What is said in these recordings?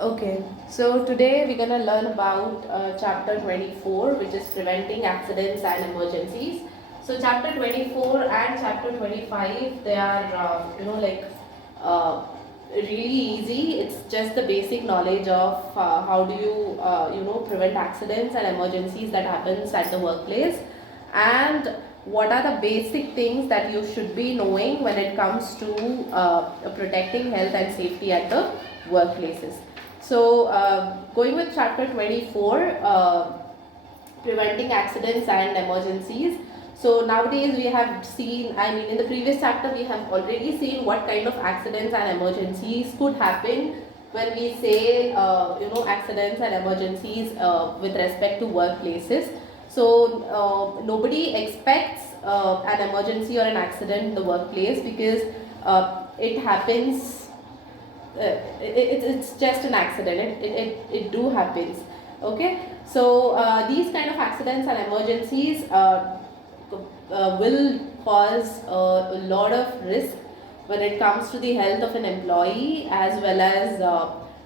Okay, so today we're gonna learn about chapter 24, which is preventing accidents and emergencies. So chapter 24 and chapter 25, they are uh, really easy. It's just the basic knowledge of how do you prevent accidents and emergencies that happens at the workplace, and what are the basic things that you should be knowing when it comes to protecting health and safety at the workplaces. So, going with chapter 24, preventing accidents and emergencies. So, nowadays we have seen, I mean, in the previous chapter, we have already seen what kind of accidents and emergencies could happen when we say, accidents and emergencies with respect to workplaces. So, nobody expects an emergency or an accident in the workplace because it happens it's just an accident. It do happens. Okay, so these kind of accidents and emergencies will cause a lot of risk when it comes to the health of an employee, as well as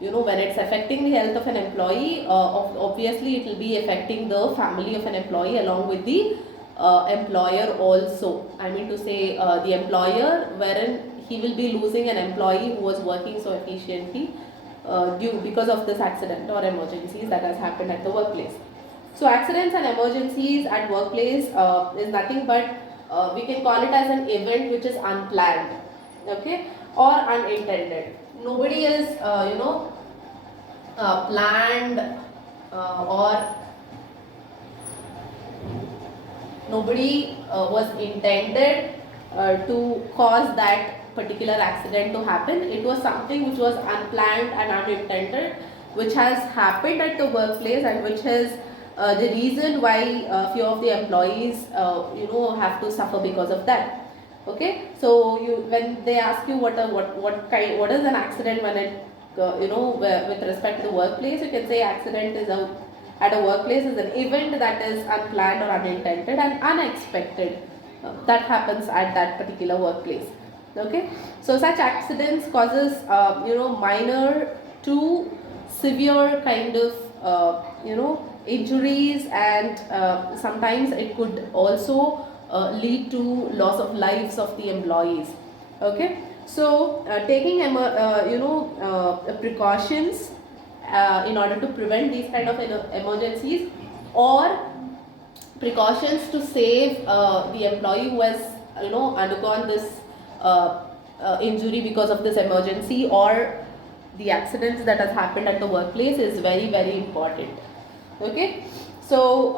when it's affecting the health of an employee, obviously it will be affecting the family of an employee along with the employer also. I mean to say, the employer, wherein he will be losing an employee who was working so efficiently due because of this accident or emergencies that has happened at the workplace. So accidents and emergencies at workplace is nothing but we can call it as an event which is unplanned, okay, or unintended. Nobody is planned or nobody was intended to cause that particular accident to happen. It was something which was unplanned and unintended, which has happened at the workplace, and which is the reason why few of the employees have to suffer because of that. Okay, so when they ask you what is an accident, when it with respect to the workplace, you can say accident is a at a workplace is an event that is unplanned or unintended and unexpected that happens at that particular workplace. Okay, so such accidents causes minor to severe kind of injuries, and sometimes it could also lead to loss of lives of the employees. Okay, so taking precautions in order to prevent these kind of emergencies, or precautions to save the employee who has undergone this injury because of this emergency or the accidents that has happened at the workplace is very very important. Okay, so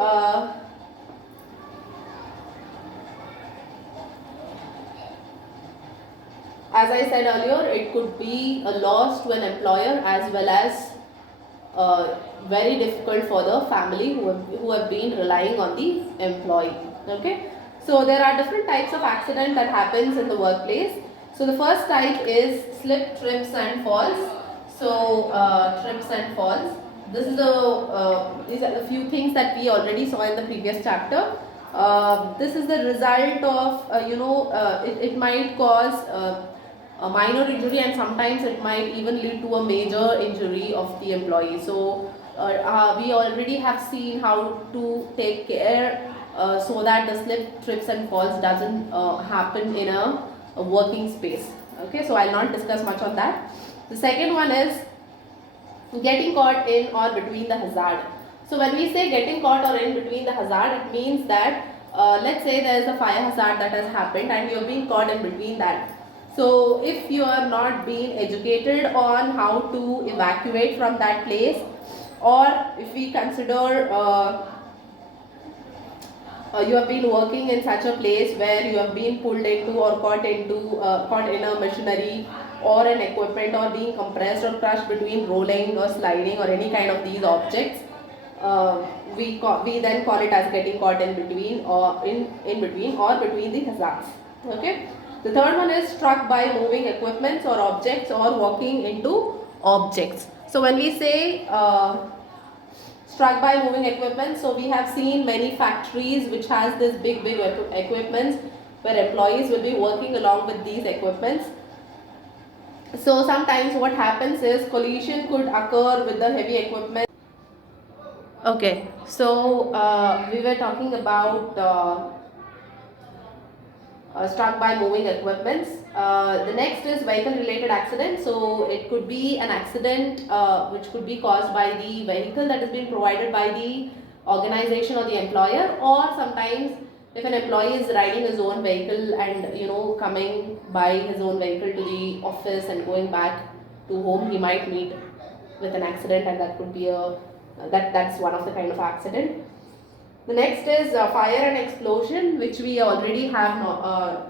as I said earlier, it could be a loss to an employer, as well as very difficult for the family who have been relying on the employee. Okay, so there are different types of accident that happens in the workplace. So the first type is slip, trips and falls. So trips and falls, this is these are the few things that we already saw in the previous chapter. This is the result of it might cause a minor injury, and sometimes it might even lead to a major injury of the employee. So we already have seen how to take care so that the slip, trips and falls doesn't happen in a working space. Okay, so I'll not discuss much on that. The second one is getting caught in or between the hazard. So when we say getting caught or in between the hazard, it means that let's say there is a fire hazard that has happened and you have been caught in between that. So if you are not being educated on how to evacuate from that place, or if we consider you have been working in such a place where you have been pulled into or caught in a machinery or an equipment, or being compressed or crushed between rolling or sliding or any kind of these objects, we then call it as getting caught in between, or in between or between the hazards. Okay, the third one is struck by moving equipments or objects, or walking into objects. So when we say struck by moving equipment, so we have seen many factories which has this big equipments where employees will be working along with these equipments, So sometimes what happens is collision could occur with the heavy equipment. Okay, so we were talking about struck by moving equipments. The next is vehicle related accident. So it could be an accident which could be caused by the vehicle that is being provided by the organization or the employer, or sometimes if an employee is riding his own vehicle and coming by his own vehicle to the office and going back to home, he might meet with an accident, and that could be a that's one of the kind of accident. The next is fire and explosion, which we already have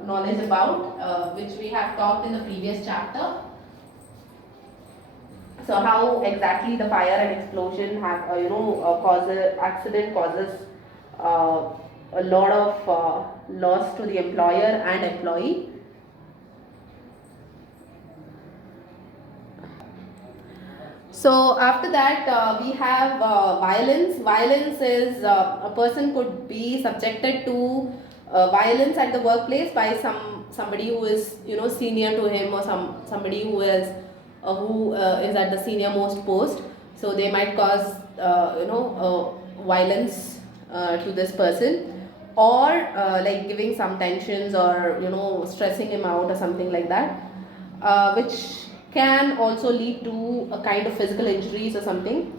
knowledge about, which we have talked in the previous chapter. So how exactly the fire and explosion have causes accident, causes a lot of loss to the employer and employee. So after that we have violence. Violence is a person could be subjected to violence at the workplace by somebody who is senior to him, or somebody who is at the senior most post. So they might cause violence to this person, or like giving some tensions, or stressing him out or something like that, which can also lead to a kind of physical injuries or something.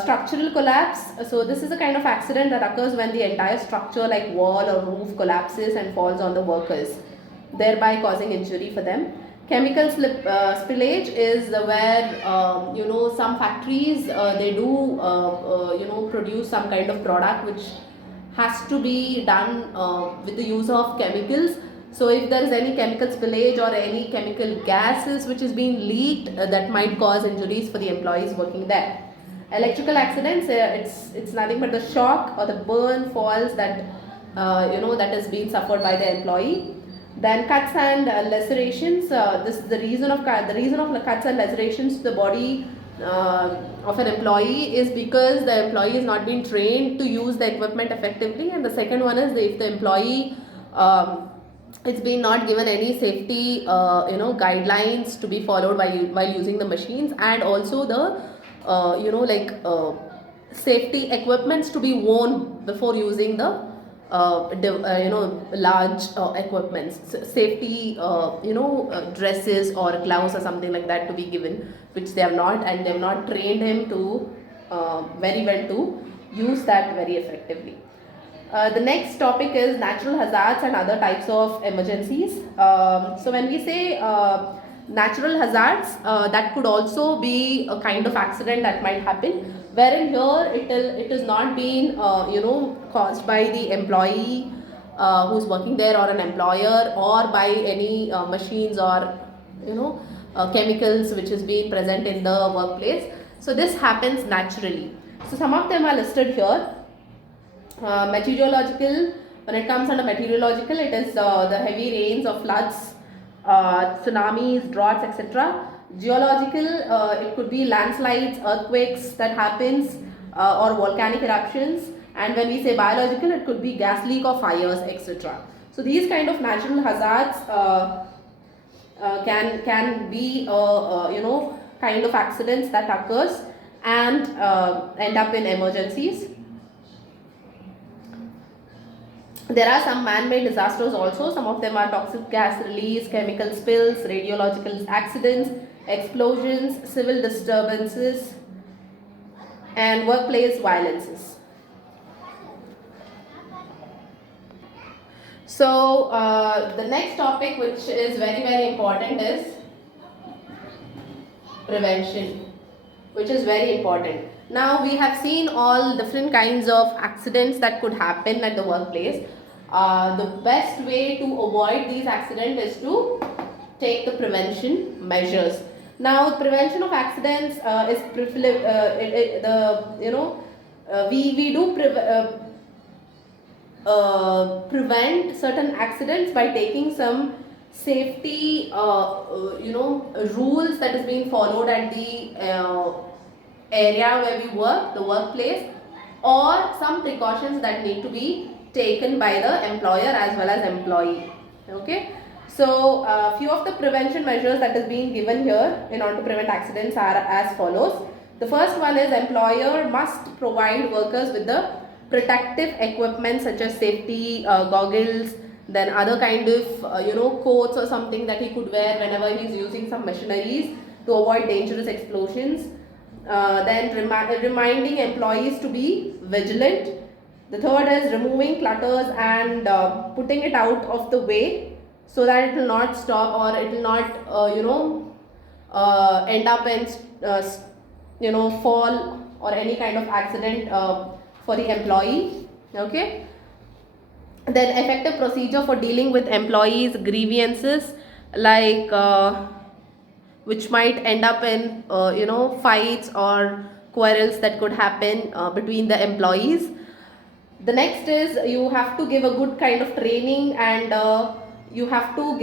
Structural collapse. So this is a kind of accident that occurs when the entire structure like wall or roof collapses and falls on the workers, thereby causing injury for them. Chemical spillage is where some factories they do produce some kind of product which has to be done with the use of chemicals. So if there is any chemical spillage or any chemical gases which is being leaked, that might cause injuries for the employees working there. Electrical accidents, it's nothing but the shock or the burn falls that that is being suffered by the employee. Then cuts and lacerations. This is the reason of cuts and lacerations to the body of an employee is because the employee is not being trained to use the equipment effectively, and the second one is if the employee it's been not given any safety guidelines to be followed while using the machines, and also the safety equipments to be worn before using the large equipments. Safety dresses or gloves or something like that to be given, which they have not, and they have not trained him to very well to use that very effectively. The next topic is natural hazards and other types of emergencies. So when we say natural hazards, that could also be a kind of accident that might happen, wherein here it is not being caused by the employee who's working there, or an employer, or by any machines or chemicals which is being present in the workplace. So this happens naturally. So some of them are listed here. Meteorological. When it comes under meteorological, it is the heavy rains or floods, tsunamis, droughts, etc. Geological, it could be landslides, earthquakes that happens, or volcanic eruptions. And when we say biological, it could be gas leak or fires, etc. So these kind of natural hazards can be kind of accidents that occurs and end up in emergencies. There are some man-made disasters also. Some of them are toxic gas release, chemical spills, radiological accidents, explosions, civil disturbances, and workplace violences. So the next topic, which is very important, is prevention, which is very important. Now we have seen all different kinds of accidents that could happen at the workplace. The best way to avoid these accidents is to take the prevention measures. Now prevention of accidents is we do prevent certain accidents by taking some safety rules that is being followed at the area where we work, the workplace, or some precautions that need to be taken by the employer as well as employee. Okay, So few of the prevention measures that is being given here in order to prevent accidents are as follows. The first one is employer must provide workers with the protective equipment such as safety goggles, then other kind of coats or something that he could wear whenever he is using some machineries to avoid dangerous explosions. Then reminding employees to be vigilant. The third is removing clutters and putting it out of the way so that it will not stop, or it will not end up in fall or any kind of accident for the employee. Okay. Then effective procedure for dealing with employees grievances, like which might end up in fights or quarrels that could happen between the employees. The next is you have to give a good kind of training, and you have to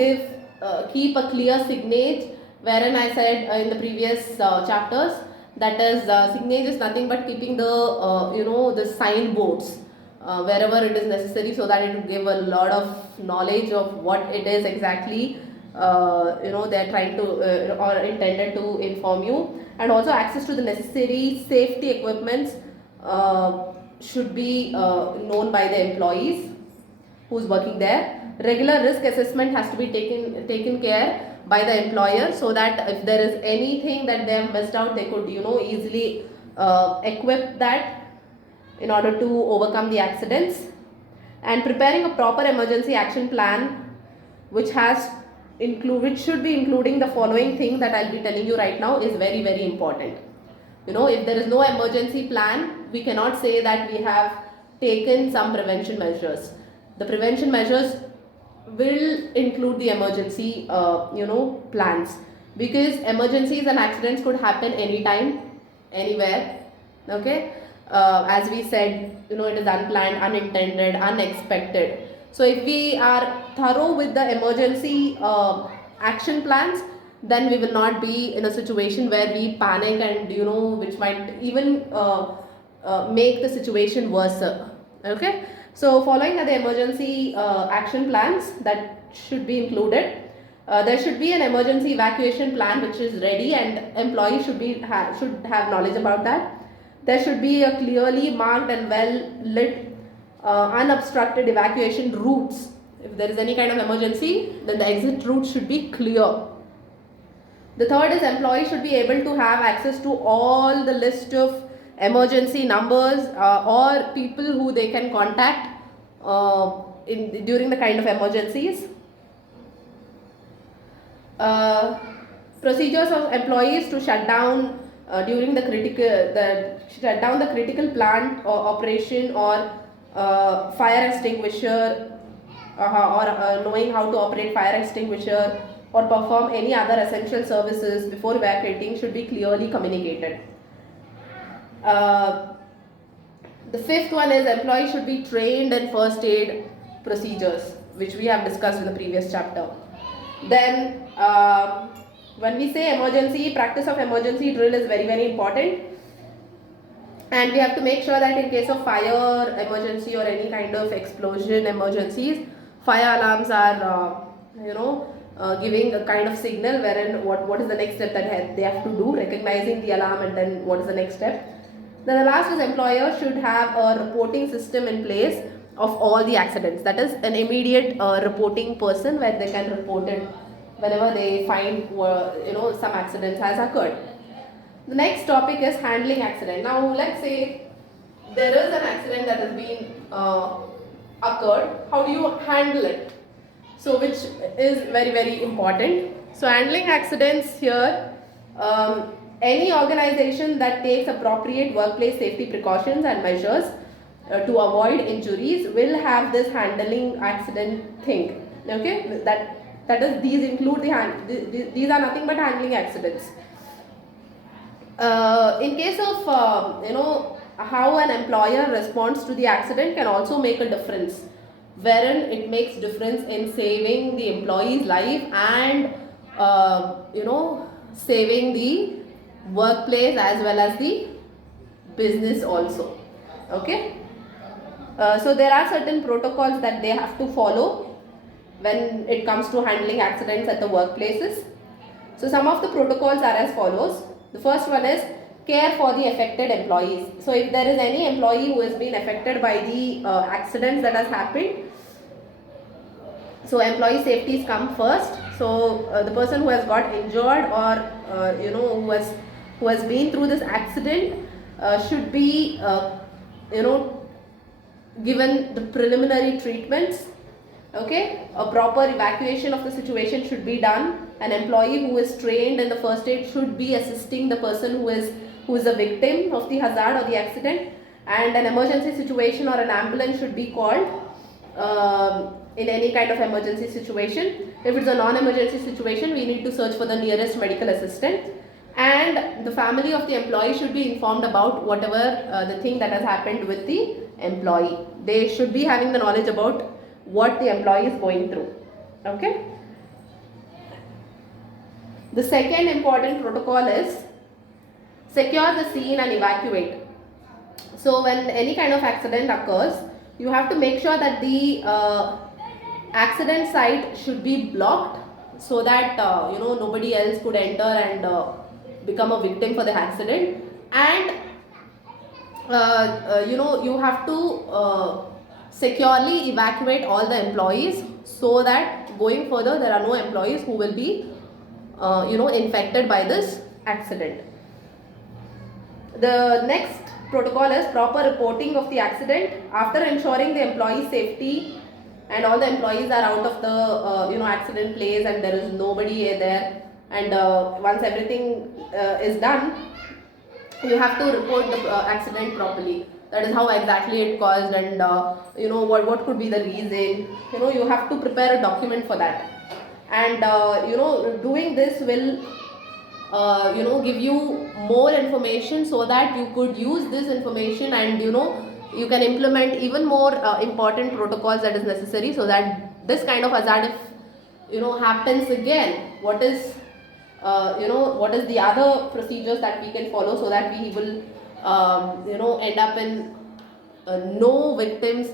keep a clear signage, wherein I said in the previous chapters, that is signage is nothing but keeping the signboards wherever it is necessary, so that it will give a lot of knowledge of what it is exactly they are trying to or intended to inform you. And also access to the necessary safety equipments should be known by the employees who's working there. Regular risk assessment has to be taken care by the employer, so that if there is anything that they have missed out, they could easily equip that in order to overcome the accidents. And preparing a proper emergency action plan, which should be including the following thing that I'll be telling you right now, is very, very important. If there is no emergency plan, we cannot say that we have taken some prevention measures. The prevention measures will include the emergency plans, because emergencies and accidents could happen anytime, anywhere. Okay. As we said, it is unplanned, unintended, unexpected. So if we are thorough with the emergency action plans, then we will not be in a situation where we panic, and which might even make the situation worse. Okay. So following the emergency action plans that should be included, there should be an emergency evacuation plan which is ready, and employees should have knowledge about that. There should be a clearly marked and well lit unobstructed evacuation routes. If there is any kind of emergency, then the exit route should be clear. The third is employees should be able to have access to all the list of emergency numbers or people who they can contact during the kind of emergencies. Procedures of employees to shut down during the critical plant or operation, or fire extinguisher, or knowing how to operate fire extinguisher, or perform any other essential services before evacuating, should be clearly communicated. The fifth one is employees should be trained in first aid procedures, which we have discussed in the previous chapter. Then when we say emergency, practice of emergency drill is very, very important, and we have to make sure that in case of fire emergency or any kind of explosion emergencies, fire alarms are giving a kind of signal wherein what is the next step that they have to do, recognizing the alarm, and then what is the next step. Then the last is employer should have a reporting system in place of all the accidents. That is an immediate reporting person where they can report it whenever they find some accidents has occurred. The next topic is handling accident. Now let's say there is an accident that has been occurred. How do you handle it? So which is very, very important. So handling accidents here, any organization that takes appropriate workplace safety precautions and measures to avoid injuries will have this handling accident thing. Okay, that is, these include these are nothing but handling accidents. In case of how an employer responds to the accident can also make a difference, wherein it makes difference in saving the employee's life and saving the workplace as well as the business also. Okay. So there are certain protocols that they have to follow when it comes to handling accidents at the workplaces. So some of the protocols are as follows. The first one is care for the affected employees. So if there is any employee who has been affected by the accidents that has happened, so employee safeties come first. So the person who has got injured or who has been through this accident should be given the preliminary treatments. Okay, a proper evacuation of the situation should be done. An employee who is trained in the first aid should be assisting the person who is a victim of the hazard or the accident, and an emergency situation or an ambulance should be called in any kind of emergency situation. If it's a non-emergency situation, we need to search for the nearest medical assistant, and the family of the employee should be informed about whatever the thing that has happened with the employee. They should be having the knowledge about what the employee is going through. Okay. The second important protocol is secure the scene and evacuate. So when any kind of accident occurs, you have to make sure that the accident site should be blocked, so that nobody else could enter and become a victim for the accident. And you have to securely evacuate all the employees, so that going further there are no employees who will be infected by this accident. The next protocol is proper reporting of the accident. After ensuring the employee safety and all the employees are out of the accident place and there is nobody there, and once everything is done, you have to report the accident properly. That is how exactly it caused, and what could be the reason. You have to prepare a document for that, and doing this will give you more information, so that you could use this information, and you can implement even more important protocols that is necessary, so that this kind of hazard, if happens again, what is the other procedures that we can follow, so that we will end up in no victims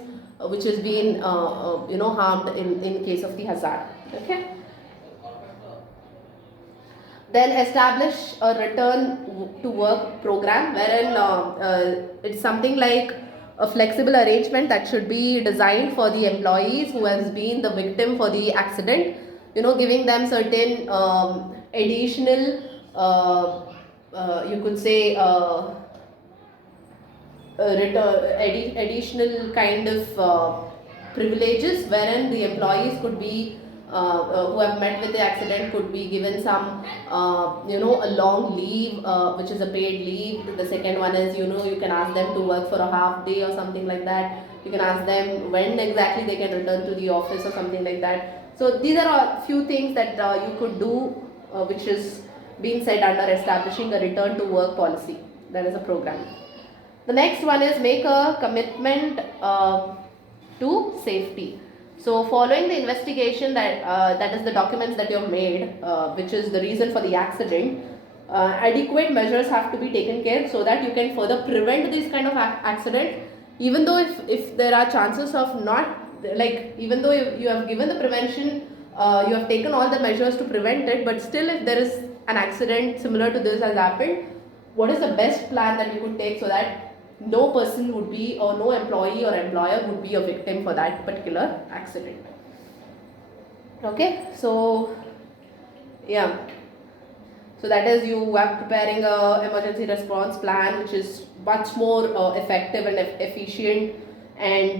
which has been harmed in case of the hazard. Okay. Then establish a return to work program, wherein it's something like a flexible arrangement that should be designed for the employees who has been the victim for the accident, giving them certain additional you could say additional kind of privileges, wherein the employees could be who have met with the accident could be given some a long leave, which is a paid leave. The second one is you can ask them to work for a half day or something like that. You can ask them when exactly they can return to the office or something like that. So these are a few things that you could do, which is being said under establishing a return to work policy. That is a program. The next one is make a commitment to safety. So following the investigation that is the documents that you have made, which is the reason for the accident, adequate measures have to be taken care, so that you can further prevent this kind of accident. Even though if there are chances of not, like, even though you have given the prevention, you have taken all the measures to prevent it, but still if there is an accident similar to this has happened, what is the best plan that you could take, so that no person would be, or no employee or employer would be a victim for that particular accident. Okay, so yeah, so that is, you are preparing a emergency response plan which is much more effective and efficient, and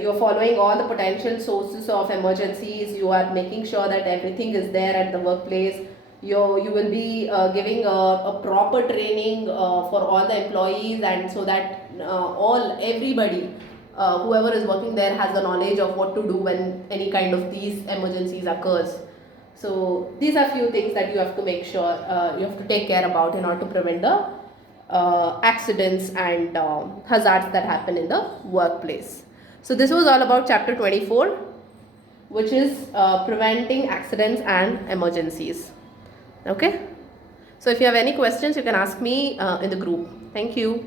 you are following all the potential sources of emergencies. You are making sure that everything is there at the workplace. You will be giving a proper training for all the employees, and so that everybody whoever is working there has the knowledge of what to do when any kind of these emergencies occurs. So these are few things that you have to make sure you have to take care about in order to prevent the accidents and hazards that happen in the workplace. So this was all about chapter 24, which is preventing accidents and emergencies. Okay, so if you have any questions, you can ask me in the group. Thank you.